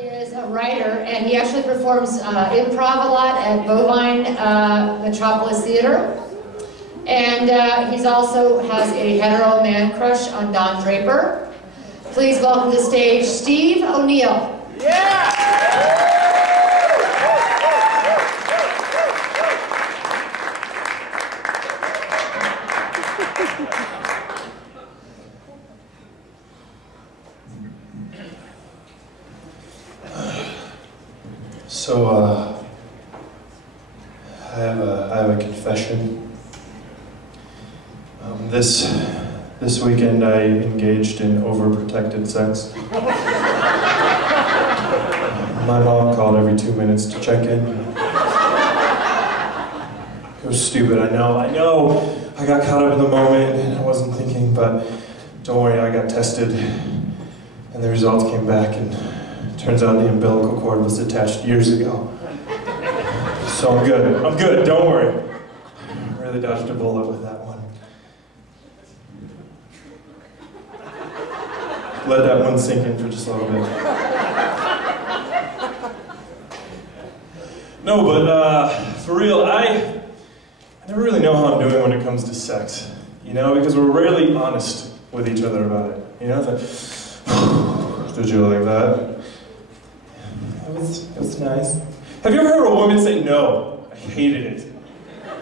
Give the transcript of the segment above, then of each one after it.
is a writer, and he actually performs improv a lot at Bovine Metropolis Theater. And he's also has a hetero man crush on Don Draper. Please welcome to the stage Steve O'Neill. Yeah! So, I have a confession. This weekend I engaged in overprotected sex. My mom called every 2 minutes to check in. It was stupid, I know. I got caught up in the moment and I wasn't thinking, but don't worry, I got tested and the results came back and it turns out the umbilical cord was attached years ago. So I'm good, don't worry. I really dodged a bullet with that one. Let that one sink in for just a little bit. No, but for real, I never really know how I'm doing when it comes to sex, you know, because we're rarely honest with each other about it, you know? Did you like that? It was nice. Have you ever heard a woman say no? I hated it.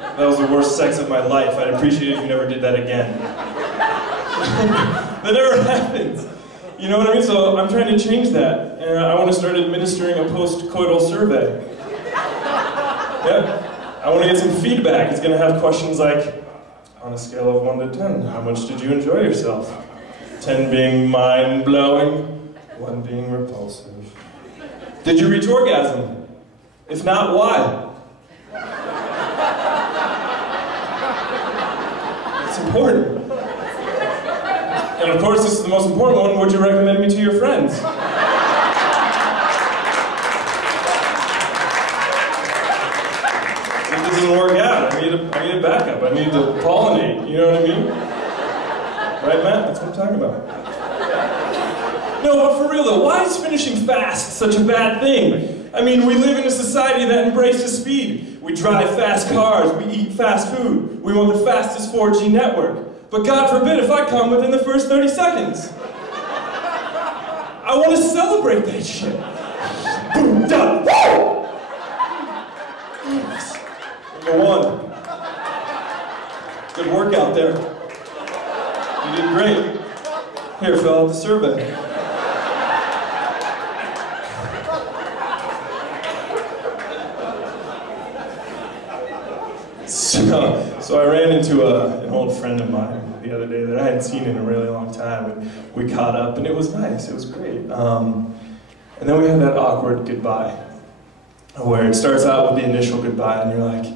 That was the worst sex of my life. I'd appreciate it if you never did that again. That never happens. You know what I mean? So I'm trying to change that. And I want to start administering a post-coital survey. Yeah? I want to get some feedback. It's going to have questions like, on a scale of 1 to 10, how much did you enjoy yourself? 10 being mind-blowing, 1 being repulsive. Did you reach orgasm? If not, why? It's important. And of course, this is the most important one, would you recommend me to your friends? If this doesn't work out, I need a backup. I need to pollinate, you know what I mean? Right, Matt? That's what I'm talking about. No, but for real though, why is finishing fast such a bad thing? I mean, we live in a society that embraces speed. We drive fast cars, we eat fast food, we want the fastest 4G network. But God forbid if I come within the first 30 seconds. I want to celebrate that shit. Boom, done, woo! Number 1. Good work out there. You did great. Here, fill out the survey. So I ran into an old friend of mine the other day that I hadn't seen in a really long time, and we caught up, and it was nice, it was great. And then we had that awkward goodbye, where it starts out with the initial goodbye, and you're like,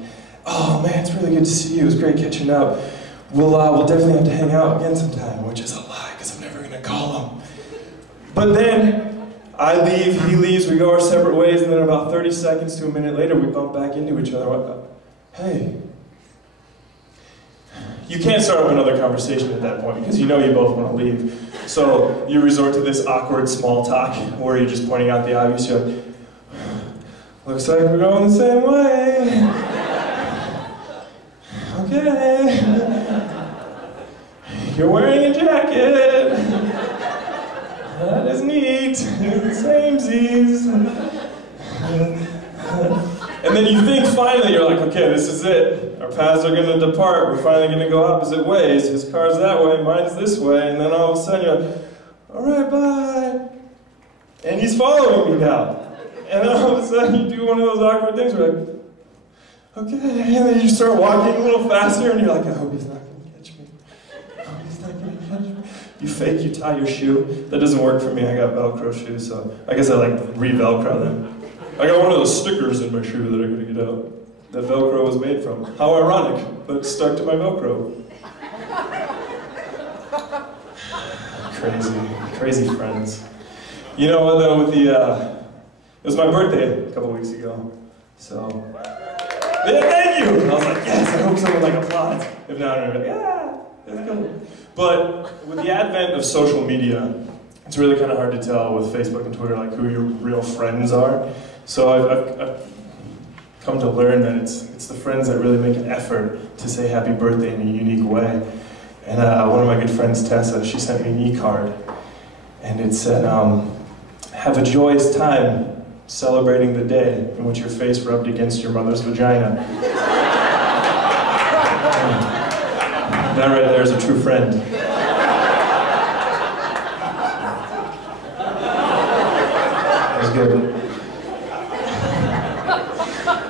oh man, it's really good to see you, it was great catching up. We'll definitely have to hang out again sometime, which is a lie, because I'm never going to call him. But then, I leave, he leaves, we go our separate ways, and then about 30 seconds to a minute later, we bump back into each other. Hey. You can't start up another conversation at that point because you know you both want to leave. So you resort to this awkward small talk where you're just pointing out the obvious. You're like, looks like we're going the same way. Okay. You're wearing a jacket. That is neat. Samesies. And then you think finally, you're like, okay, this is it. Our paths are going to depart. We're finally going to go opposite ways. His car's that way, mine's this way. And then all of a sudden you're like, all right, bye. And he's following me now. And then all of a sudden you do one of those awkward things where you're like, okay. And then you start walking a little faster and you're like, I hope he's not going to catch me. I hope he's not going to catch me. You fake, you tie your shoe. That doesn't work for me. I got Velcro shoes, so I guess I like re-Velcro them. I got one of those stickers in my shoe that I'm going to get out. That Velcro was made from. How ironic, but it's stuck to my Velcro. Crazy friends. You know what though, with it was my birthday a couple weeks ago. So, yeah, thank you! I was like, yes, I hope someone like applauds. If not, I'm like, yeah, that's cool. But with the advent of social media, it's really kind of hard to tell with Facebook and Twitter like who your real friends are. So I've come to learn that it's the friends that really make an effort to say happy birthday in a unique way. And one of my good friends, Tessa, she sent me an e-card, and it said, have a joyous time celebrating the day in which your face rubbed against your mother's vagina. That right there is a true friend. That was good.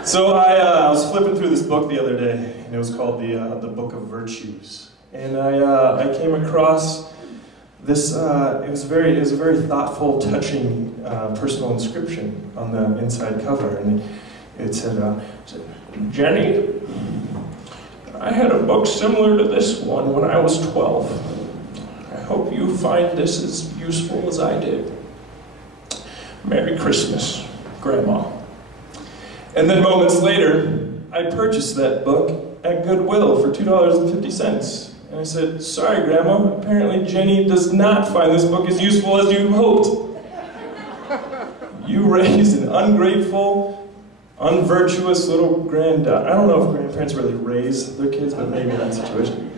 So I was flipping through this book the other day, and it was called the Book of Virtues. And I came across this, it was a very thoughtful, touching, personal inscription on the inside cover. And it said, Jenny, I had a book similar to this one when I was 12. I hope you find this as useful as I did. Merry Christmas, Grandma. And then moments later, I purchased that book at Goodwill for $2.50. And I said, sorry, Grandma, apparently Jenny does not find this book as useful as you hoped. You raised an ungrateful, unvirtuous little granddaughter. I don't know if grandparents really raise their kids, but maybe in that situation.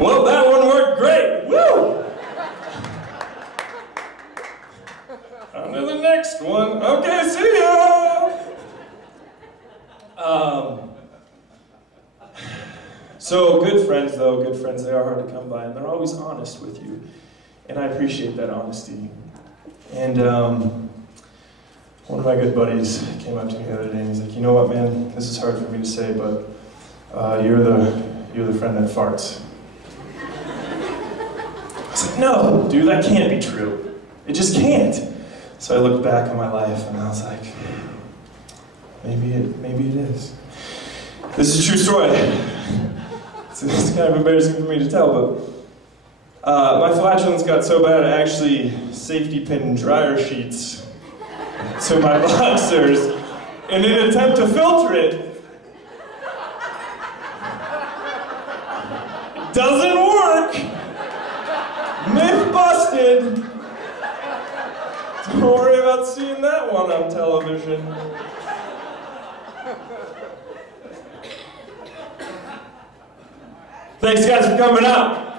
Well, that one worked great. Woo! On to the next one. Okay, see ya! So good friends, though, good friends, they are hard to come by, and they're always honest with you. And I appreciate that honesty. And one of my good buddies came up to me the other day and he's like, you know what, man, this is hard for me to say, but you're the friend that farts. I was like, no, dude, that can't be true. It just can't. So I looked back on my life and I was like, maybe it is. This is a true story. It's kind of embarrassing for me to tell, but my flatulence got so bad I actually safety pinned dryer sheets to my boxers in an attempt to filter it. Doesn't work! Myth busted! Don't worry about seeing that one on television. Thanks guys for coming out.